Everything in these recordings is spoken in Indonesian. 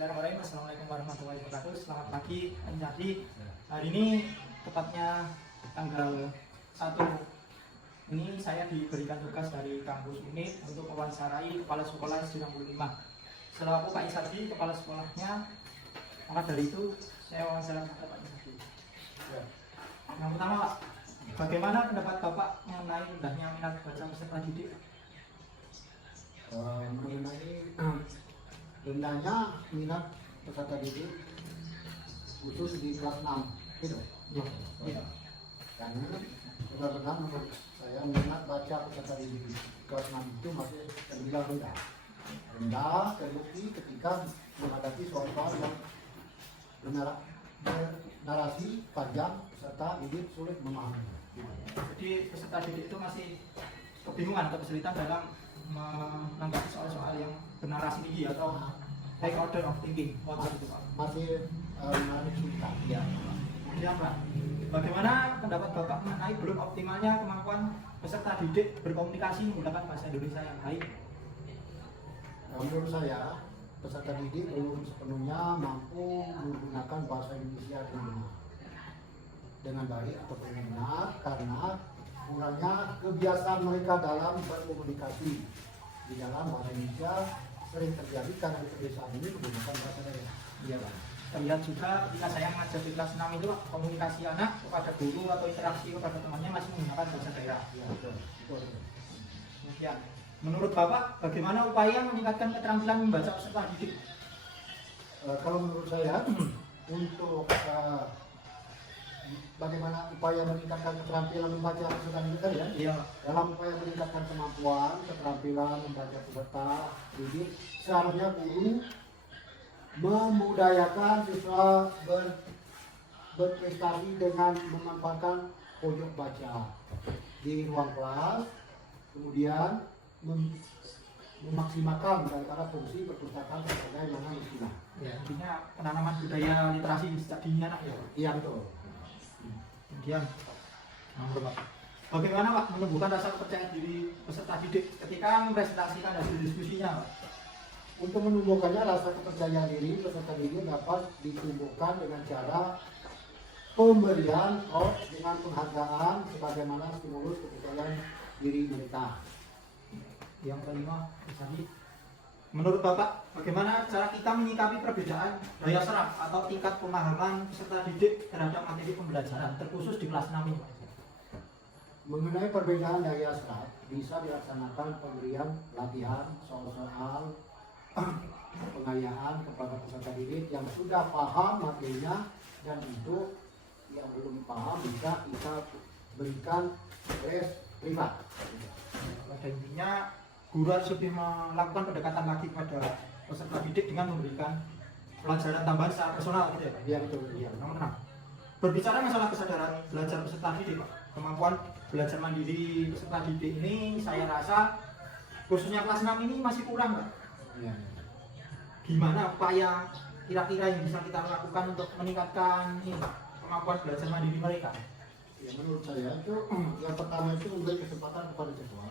Bismillahirrahmanirrahim. Assalamualaikum warahmatullahi wabarakatuh. Selamat pagi. Jadi hari ini tepatnya tanggal 1 ini saya diberikan tugas dari kampus unit untuk mewawancarai kepala sekolah SD 65. Selaku Pak Isadi, kepala sekolahnya, maka dari itu saya wawancara kepada Pak Isadi. Yang pertama, Pak, bagaimana pendapat Bapak mengenai rendahnya minat baca peserta didik? Mengenai rendahnya minat peserta didik khusus di kelas 6 gitu. Ya. Karena benar-benar menurut saya minat baca peserta didik di kelas 6 itu masih terbilang rendah terbukti ketika menghadapi soal-soal yang bernarasi panjang peserta didik sulit memahami. Jadi peserta didik itu masih kebingungan atau kesulitan dalam menanggapi soal-soal yang bernarasi tinggi atau high order of thinking. Masih mengalami kesulitan. Ya. Kemudian Pak, bagaimana pendapat Bapak mengenai belum optimalnya kemampuan peserta didik berkomunikasi menggunakan bahasa Indonesia yang baik? Menurut saya peserta didik belum sepenuhnya mampu menggunakan bahasa Indonesia dengan baik atau dengan benar karena kurangnya kebiasaan mereka dalam berkomunikasi di dalam bahasa Indonesia sering terjadi karena kebiasaan ini menggunakan bahasa daerah. Iya Pak. Terlihat juga ketika saya mengajar di kelas 6 itu Pak, komunikasi anak kepada guru atau interaksi kepada temannya masih menggunakan bahasa daerah. Ya, betul. Kemudian, menurut Bapak bagaimana upaya meningkatkan keterampilan membaca peserta didik? Kalau menurut saya untuk bagaimana upaya meningkatkan keterampilan membaca peserta didik tadi ya? Iya. Dalam upaya meningkatkan kemampuan keterampilan membaca peserta didik, seharusnya guru memudayakan siswa berprestasi dengan memanfaatkan pojok baca di ruang kelas, kemudian memaksimalkan daripada fungsi perpustakaan sebagai mana mestinya. Ya, intinya penanaman budaya literasi sejak dini anak ya. Iya betul. Kemudian, bagaimana Pak menumbuhkan rasa kepercayaan diri peserta didik ketika mempresentasikan hasil diskusinya, Pak? Untuk menumbuhkannya rasa kepercayaan diri peserta didik dapat ditumbuhkan dengan cara pemberian dengan penghargaan sebagaimana stimulus kepercayaan diri mereka. Yang kelima, jadi menurut Bapak bagaimana cara kita menyikapi perbedaan daya serap atau tingkat pemahaman peserta didik terhadap materi pembelajaran terkhusus di kelas 6 ini? Mengenai perbedaan daya serap bisa dilaksanakan pemberian latihan soal-soal pengayaan kepada peserta didik yang sudah paham materinya, dan untuk yang belum paham bisa kita berikan les privat. Pada intinya guru harus lebih melakukan pendekatan lagi kepada peserta didik dengan memberikan pelajaran tambahan secara personal gitu ya Pak? Iya betul. Iya, nomor 6. Berbicara masalah kesadaran belajar peserta didik Pak, kemampuan belajar mandiri peserta didik ini saya rasa khususnya kelas 6 ini masih kurang Pak. Iya. Gimana upaya kira-kira yang bisa kita lakukan untuk meningkatkan ini kemampuan belajar mandiri mereka? Ya, menurut saya itu yang pertama itu memberi kesempatan kepada siswa,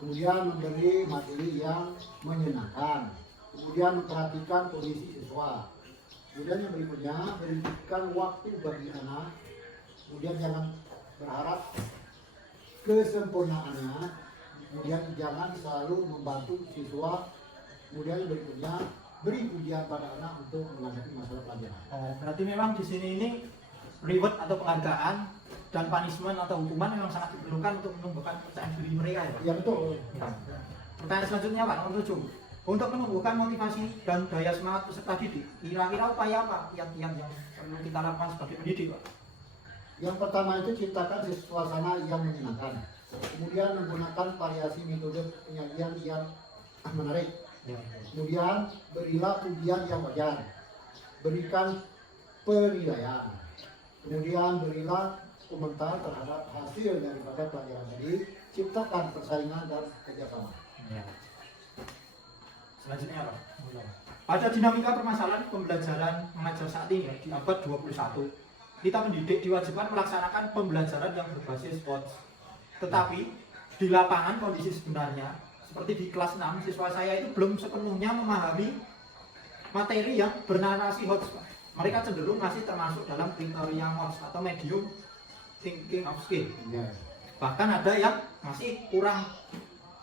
kemudian memberi materi yang menyenangkan, kemudian memperhatikan kondisi siswa, kemudian yang berikutnya berikan waktu bagi anak, kemudian jangan berharap kesempurnaannya, kemudian jangan selalu membantu siswa, kemudian berikutnya beri pujian pada anak untuk menghadapi masalah pelajaran. Oh, berarti memang di sini ini reward atau penghargaan dan punishment atau hukuman memang sangat diperlukan untuk menumbuhkan kepercayaan diri mereka ya Pak? Ya betul. Ya. Pertanyaan selanjutnya Pak, nomor 7. Untuk menumbuhkan motivasi dan daya semangat peserta didik, kira-kira upaya apa yang perlu kita lakukan sebagai pendidik Pak? Yang pertama itu ciptakan suasana yang menyenangkan, kemudian menggunakan variasi metode penyajian yang menarik, kemudian berilah pujian yang wajar, berikan penilaian, kemudian berilah komentar terhadap hasil daripada pelajaran tadi, ciptakan persaingan dan kerjasama. Ya. Selanjutnya Pak, pada dinamika permasalahan pembelajaran mengajar saat ini di abad 21, kita mendidik diwajibkan melaksanakan pembelajaran yang berbasis SWOT. Tetapi di lapangan kondisi sebenarnya seperti di kelas 6, siswa saya itu belum sepenuhnya memahami materi yang bernarasi hoax, Pak. Mereka cenderung masih termasuk dalam kriteria hoax atau medium thinking of skill. Ya. Bahkan ada yang masih kurang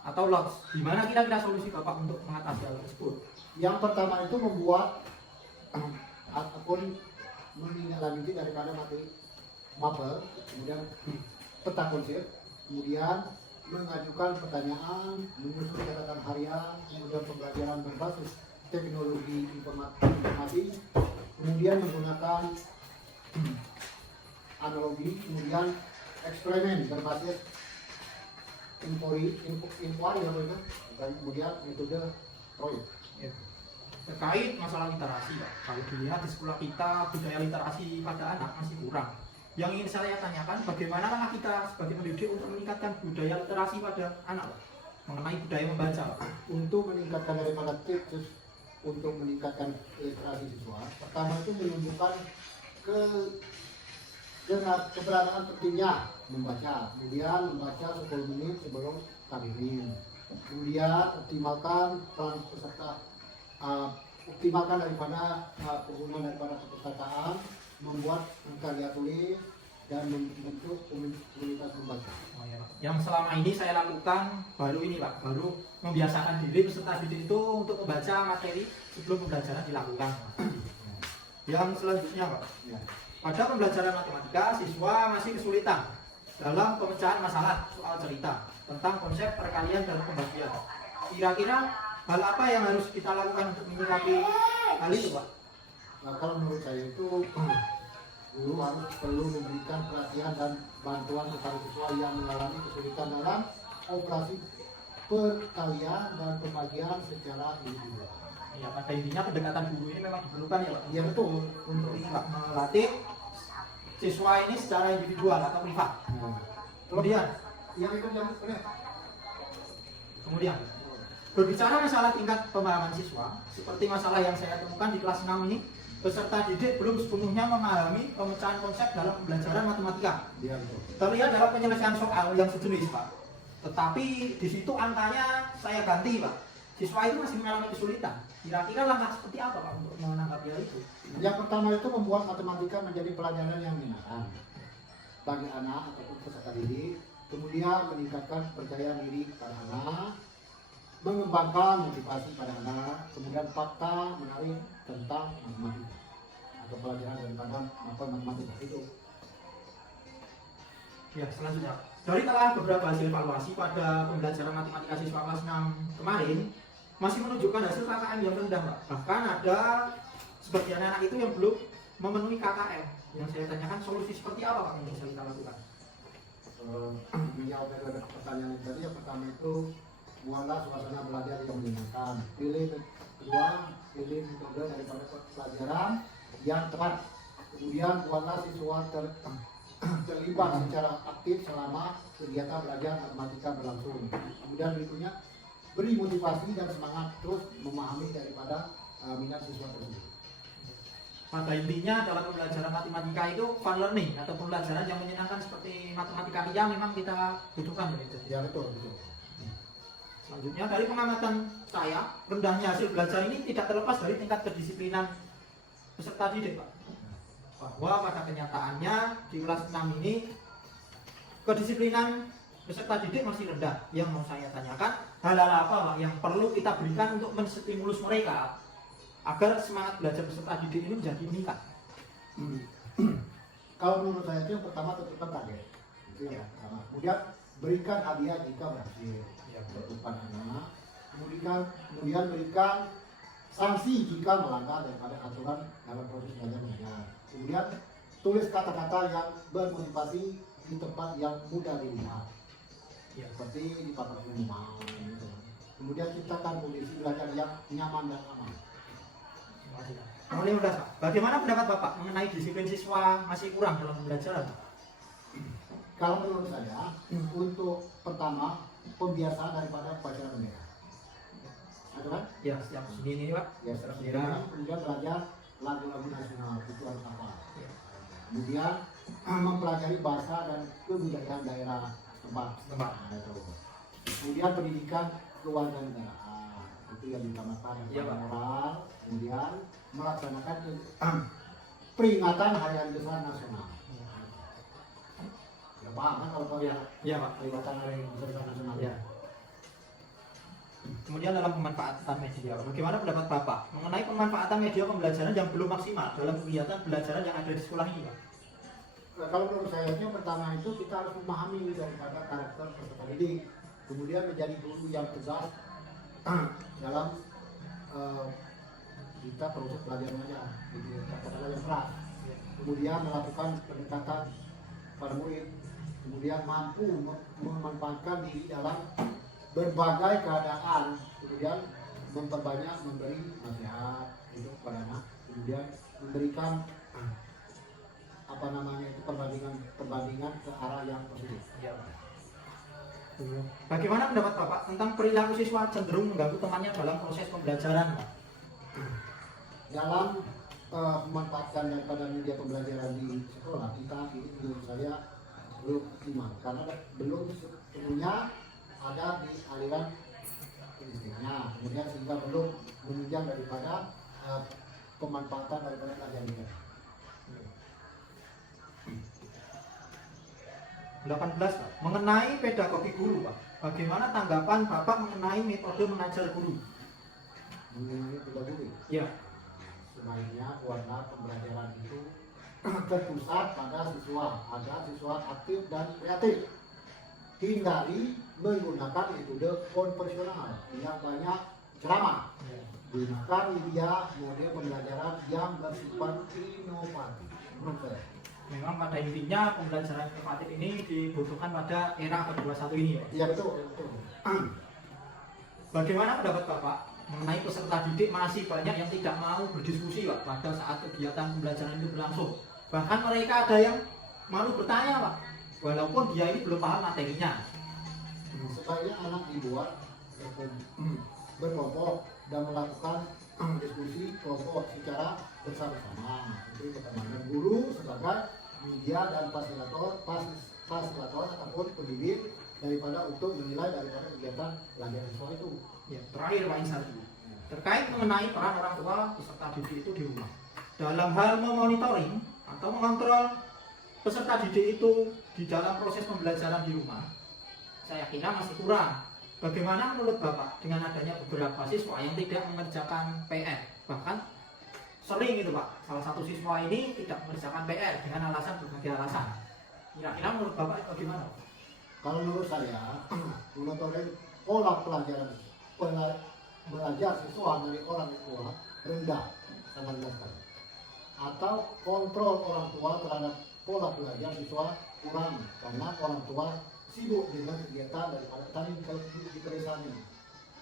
atau lost. Gimana kira-kira solusi Bapak untuk mengatasi hal tersebut? Yang pertama itu membuat ataupun menindaklanjuti daripada materi mapel, kemudian peta konsep, kemudian mengajukan pertanyaan, menyusun catatan harian, kemudian pembelajaran berbasis teknologi informasi, kemudian menggunakan analogi, kemudian eksperimen berbasis inquiry dan kemudian metode proyek. Ya. Terkait masalah literasi, Pak. Kalau dilihat di sekolah kita budaya literasi pada anak masih kurang. Yang ingin saya tanyakan, bagaimana kita sebagai pendidik untuk meningkatkan budaya literasi pada anak, Pak? Mengenai budaya membaca, Pak. Untuk meningkatkan daripada tips untuk meningkatkan literasi siswa, pertama itu menunjukkan keberadaan pentingnya membaca, kemudian membaca 10 menit sebelum takbirin, kemudian optimalkan peran peserta, optimalkan daripada penggunaan daripada perpustakaan, membuat karya tulis dan membentuk komunitas membaca. Oh, ya, Pak. Yang selama ini saya lakukan baru ini, Pak, baru membiasakan diri peserta didik itu untuk membaca materi sebelum pembelajaran dilakukan. Yang selanjutnya, Pak, Ya. pada pembelajaran matematika siswa masih kesulitan dalam pemecahan masalah soal cerita tentang konsep perkalian dan pembagian. Kira-kira hal apa yang harus kita lakukan untuk menyikapi hal itu, Pak? Nah, kalau menurut saya itu guru harus perlu memberikan perhatian dan bantuan kepada siswa yang mengalami kesulitan dalam operasi perkalian dan pembagian secara individual. Ya, pada intinya pendekatan guru ini memang diperlukan ya, Pak. Ya betul. Untuk ini, Pak, melatih siswa ini secara individual atau privat. Nah, Kemudian, yang itu yang boleh. kemudian berbicara masalah tingkat pemahaman siswa, seperti masalah yang saya temukan di kelas 6 ini, peserta didik belum sepenuhnya memahami pemecahan konsep dalam pembelajaran matematika. Ya betul. Terlihat dalam penyelesaian soal yang sejenis, Pak. Tetapi di situ angkanya saya ganti, Pak. Siswa itu masih mengalami kesulitan. Kira-kira langkah seperti apa, Pak, untuk menanggapi hal itu? Yang pertama itu membuat matematika menjadi pelajaran yang menyenangkan bagi anak ataupun peserta didik. Kemudian meningkatkan kepercayaan diri pada anak, mengembangkan motivasi pada anak, kemudian fakta menarik tentang matematika atau pelajaran daripada matematika itu. Ya, selanjutnya. Dari telah beberapa hasil evaluasi pada pembelajaran matematika siswa kelas 6 kemarin, masih menunjukkan hasil KKM yang rendah, Pak. Bahkan ada sebagian anak itu yang belum memenuhi KKM. Yang saya tanyakan, solusi seperti apa, Pak, yang bisa kita lakukan? Menjawab daripada pertanyaan yang tadi, yang pertama itu buatlah suasana belajar yang menyenangkan. Kedua, pilih metode daripada pelajaran yang tepat. Kemudian buatlah siswa terlibat secara aktif selama kegiatan belajar matematika berlangsung. Kemudian berikutnya beri motivasi dan semangat terus memahami daripada minat siswa tersebut. Pada intinya dalam pembelajaran matematika itu fun learning atau pembelajaran yang menyenangkan seperti matematika ria memang kita butuhkan, ya, Ya betul betul. Selanjutnya, dari pengamatan saya, rendahnya hasil belajar ini tidak terlepas dari tingkat kedisiplinan peserta didik, Pak. Bahwa pada kenyataannya di kelas 6 ini kedisiplinan peserta didik masih rendah. Yang mau saya tanyakan, hal-hal apa, Pak, yang perlu kita berikan untuk menstimulus mereka agar semangat belajar peserta didik ini menjadi meningkat? Kalau menurut saya itu yang pertama tentukan target. Itu yang pertama. Kemudian berikan hadiah jika berhasil. Tentukan anak. Kemudian berikan sanksi jika melanggar daripada aturan dalam proses belajar mengajar. Kemudian tulis kata-kata yang bermotivasi di tempat yang mudah dilihat. Ya. Seperti di papan pengumuman. Gitu. Kemudian ciptakan kondisi belajar yang nyaman dan aman. Kemudian, Pak, bagaimana pendapat Bapak mengenai disiplin siswa masih kurang dalam pembelajaran? Kalau menurut saya, untuk pertama pembiasaan daripada upacara bendera. Ada kan? Ya, setiap segini, Pak. Ya, Bendera. kemudian belajar lagu-lagu nasional itu harus hafal. Ya. Kemudian mempelajari bahasa dan kebudayaan daerah tempat. Tempat. Nah, itu. Kemudian pendidikan kewarganegaraan itu yang ditamakan Iya, Pak. moral. Kemudian kemudian melaksanakan peringatan Hari Hari Besar Nasional. Ya paham kan kalau tahu ya? Iya Pak. Peringatan Hari Besar Nasional. Ya. Kemudian dalam pemanfaatan media, bagaimana pendapat Bapak mengenai pemanfaatan media pembelajaran yang belum maksimal dalam kegiatan pembelajaran yang ada di sekolah ini, Pak? Nah, kalau menurut saya yang pertama itu kita harus memahami daripada karakter peserta didik, kemudian menjadi guru yang tegas dalam kita proses belajar mengajar, gitu, katakanlah yang keras. Kemudian melakukan pendekatan pada murid, kemudian mampu memanfaatkan diri dalam berbagai keadaan, kemudian memperbanyak memberi nasihat itu kepada anak, kemudian memberikan apa namanya itu perbandingan ke arah yang positif. Ya. Bagaimana pendapat Bapak tentang perilaku siswa cenderung mengganggu temannya dalam proses pembelajaran, Pak? Dalam memanfaatkan daripada media pembelajaran di sekolah kita ini menurut saya belum optimal karena belum sepenuhnya ada di aliran listriknya, kemudian sehingga belum menunjang daripada pemanfaatan daripada pelajaran kita. 18 Pak, mengenai pedagogi guru Pak, bagaimana tanggapan Bapak mengenai metode mengajar guru? Mengenai pedagogi, Ya. sebaiknya warna pembelajaran itu terpusat pada siswa agar siswa aktif dan kreatif. Hindari menggunakan metode konvensional yang banyak ceramah. Gunakan media model pembelajaran yang bersifat inovatif. Memang pada intinya pembelajaran inovatif ini dibutuhkan pada era ke-21 ini ya? Iya betul. Bagaimana pendapat Bapak mengenai peserta didik masih banyak yang tidak mau berdiskusi Pak pada saat kegiatan pembelajaran itu berlangsung? Bahkan mereka ada yang malu bertanya Pak, walaupun dia ini belum paham materinya. Sebaiknya anak dibuat berkelompok dan melakukan diskusi kelompok secara bersama-sama. Itu pertemanan guru sebagai media dan fasilitator ataupun pendidik daripada untuk menilai daripada kegiatan pelajaran siswa itu. Ya, terakhir Pak Insari, terkait mengenai peran orang tua peserta didik itu di rumah dalam hal memonitoring atau mengontrol peserta didik itu di dalam proses pembelajaran di rumah, saya kira masih kurang. Bagaimana menurut Bapak dengan adanya beberapa siswa yang tidak mengerjakan PR, bahkan sering itu Pak, salah satu siswa ini tidak mengerjakan PR dengan alasan berbagai alasan. Kira-kira menurut Bapak itu bagaimana? Kalau menurut saya, monitoring pola pelajaran belajar siswa dari orang tua rendah, sangat rendah sekali. Atau kontrol orang tua terhadap pola belajar siswa kurang karena orang tua sibuk dengan kegiatan daripada tadi di pedesaan ini.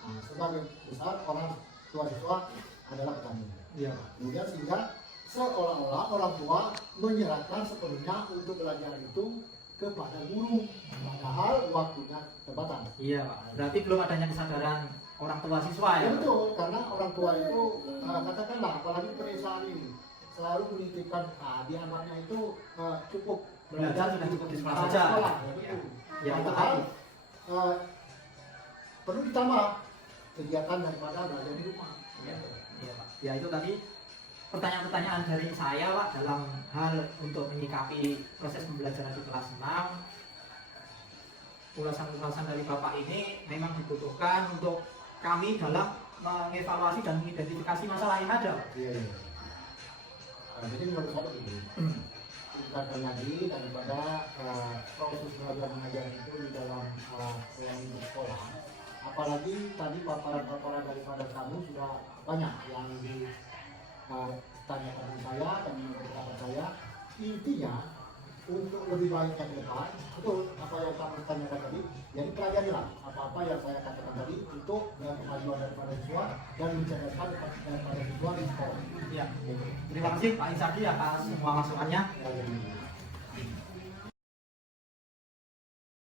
Nah, sebagai besar orang tua siswa adalah petani. Iya. Kemudian sehingga seolah-olah orang tua menyerahkan sepenuhnya untuk belajar itu kepada guru, padahal waktunya terbatas. Iya Pak, berarti belum adanya kesadaran orang tua siswa ya? Ya betul, karena orang tua itu katakanlah apalagi pedesaan ini selalu menitipkan di anaknya itu cukup Belajar sudah cukup di sekolah saja. Ya. Ya, Padahal perlu ditambah kegiatan daripada belajar di rumah. Ya, ya, Pak. Ya itu tadi pertanyaan-pertanyaan dari saya Pak dalam hal untuk menyikapi proses pembelajaran di kelas 6. Ulasan-ulasan dari Bapak ini memang dibutuhkan untuk kami dalam mengevaluasi dan mengidentifikasi masalah yang ada. Iya. Jadi menurut saya begini, tingkatkan lagi daripada proses belajar mengajar itu di dalam ruang sekolah. Apalagi tadi paparan-paparan daripada kamu sudah banyak yang ditanyakan saya dan menurut saya. Intinya untuk lebih baik ke depan, betul apa yang kamu tanyakan tadi. Jadi pelajarilah apa-apa yang saya katakan tadi untuk kemajuan daripada siswa dan mencerdaskan daripada siswa di sekolah. Ya. Terima kasih Pak Insadi atas semua masukannya. Ya.